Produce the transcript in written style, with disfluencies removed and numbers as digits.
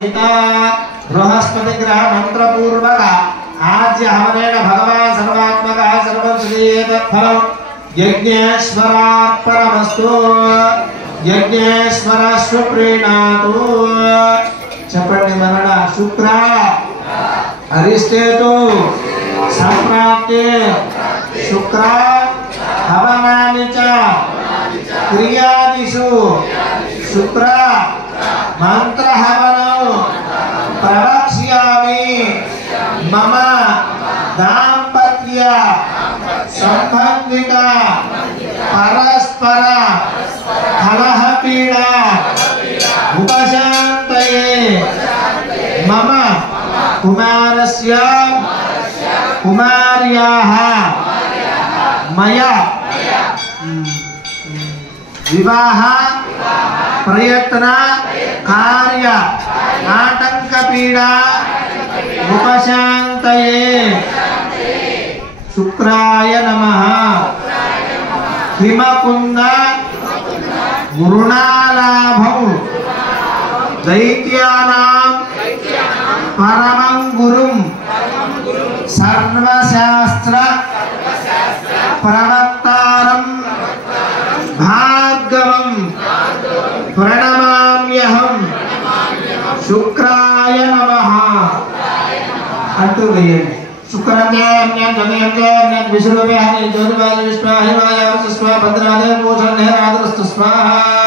बृहस्पति ग्रह मंत्र पूर्वक आज्य हवनेन भगवान् सर्वात्मकः सर्वं सिद्धेतत्फलं यज्ञेश्वरार्पणमस्तु यज्ञेश्वर सुप्रीणातु चपण्डि मरण शुक्र अरिष्टेतु संप्राप्ते शुक्र हवनानि च क्रियादिषु शुक्र मंत्र हवनौ प्रवक्ष्यामि मम दाम्पत्य संबंधित परस्पर कलह पीड़ा उपशान्तये मम कुमारस्य कुमार्याः मया विवाह प्रयत्न कार्य आतंक पीड़ा उपशान्तये शुक्राय नमः हिमकुंद गुरुणालाभौ दैत्यानां परमं गुरुं सर्वशास्त्र प्रवक्तारं भार्गवं प्रणमाम्यहं शुक्राय नमः अंटू वेयंడి शुक्रान्यान्यान् जगन्यान्यान् विष्णुवे हरि ज्योतिवाय विष्णुवाय हिमाय वसस्वा भद्रादे पूषण हेरादस्तु स्वाहा